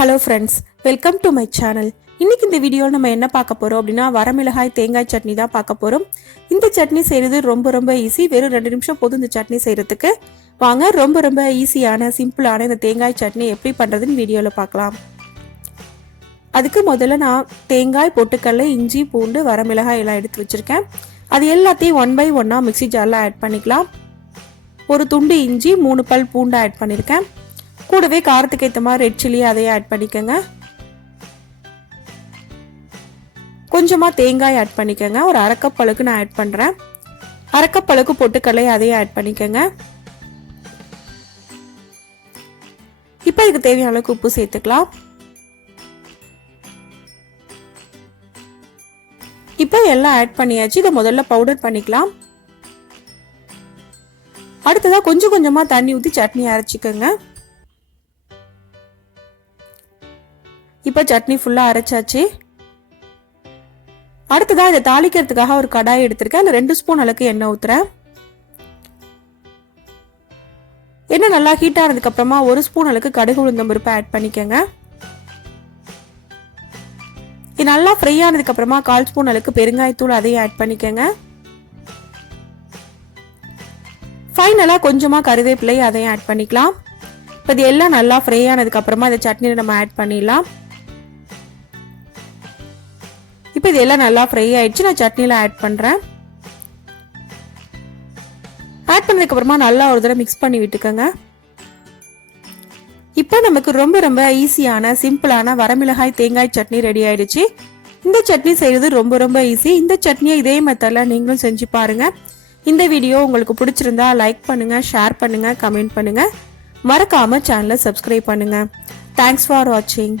Hello friends, welcome to my channel. இன்னைக்கு இந்த வீடியோவில் நம்ம என்ன பார்க்க போகிறோம் அப்படின்னா வரமிளகாய் தேங்காய் சட்னி தான் பார்க்க போகிறோம். இந்த சட்னி செய்கிறது ரொம்ப ஈஸி. வெறும் 2 நிமிஷம் போதும் இந்த சட்னி செய்கிறதுக்கு. வாங்க ரொம்ப ஈஸியான சிம்பிளான இந்த தேங்காய் சட்னி எப்படி பண்ணுறதுன்னு வீடியோவில் பார்க்கலாம். அதுக்கு முதல்ல நான் தேங்காய், பொட்டுக்கடலை, இஞ்சி, பூண்டு, வரமிளகாய் எல்லாம் எடுத்து வச்சுருக்கேன். அது எல்லாத்தையும் 1 by 1 மிக்சி ஜாரில் ஆட் பண்ணிக்கலாம். ஒரு துண்டு இஞ்சி, 3 பல் பூண்டு ஆட் பண்ணியிருக்கேன். கூடவே காரத்துக்கு ஏற்ற மாதிரி ரெட் சில்லி அதையும் ஆட் பண்ணிக்கோங்க. கொஞ்சமாக தேங்காய் ஆட் பண்ணிக்கோங்க. ஒரு 1/2 கப் அளவுக்கு நான் ஆட் பண்ணுறேன். 1/2 கப் அளவுக்கு பொட்டுக்கடலை அதையும் ஆட் பண்ணிக்கோங்க. இப்போ இதுக்கு தேவையான அளவுக்கு உப்பு சேர்த்துக்கலாம். இப்போ எல்லாம் ஆட் பண்ணியாச்சு. இதை முதல்ல பவுடர் பண்ணிக்கலாம். அடுத்ததாக கொஞ்சமாக தண்ணி ஊற்றி சட்னி அரைச்சிக்கோங்க. இப்போ சட்னி ஃபுல்லாக அரைச்சாச்சு. அடுத்ததாக இதை தாளிக்கிறதுக்காக ஒரு கடாய் எடுத்திருக்கேன். அதில் 2 ஸ்பூன் அளவுக்கு எண்ணெய் ஊற்றுறேன். எண்ணெய் நல்லா ஹீட் ஆனதுக்கு அப்புறமா 1 ஸ்பூன் அளவுக்கு கடுகு உளுந்தம் பருப்பு ஆட் பண்ணிக்கோங்க. இது நல்லா ஃப்ரை ஆனதுக்கு அப்புறமா 1/4 ஸ்பூன் அளவுக்கு பெருங்காயத்தூள் அதையும் ஆட் பண்ணிக்கோங்க. ஃபைனலாக கொஞ்சமாக கருவேப்பிலை அதையும் ஆட் பண்ணிக்கலாம். இப்போ இது எல்லாம் நல்லா ஃப்ரை ஆனதுக்கு அப்புறமா இந்த சட்னியில் நம்ம ஆட் பண்ணிடலாம். இப்போ இதெல்லாம் நல்லா ஃப்ரை ஆயிடுச்சு. நான் சட்னியில் ஆட் பண்ணுறேன். ஆட் பண்ணதுக்கு அப்புறமா நல்லா ஒரு தடவை மிக்ஸ் பண்ணி விட்டுக்கோங்க. இப்போ நமக்கு ரொம்ப ஈஸியான சிம்பிளான வரமிளகாய் தேங்காய் சட்னி ரெடி ஆயிடுச்சு. இந்த சட்னி செய்யறது ரொம்ப ஈஸி. இந்த சட்னியை இதே மெத்தடில் நீங்களும் செஞ்சு பாருங்க. இந்த வீடியோ உங்களுக்கு பிடிச்சிருந்தா லைக் பண்ணுங்க, ஷேர் பண்ணுங்க, கமெண்ட் பண்ணுங்க. மறக்காம சேனலை சப்ஸ்கிரைப் பண்ணுங்க. தேங்க்ஸ் ஃபார் வாட்சிங்.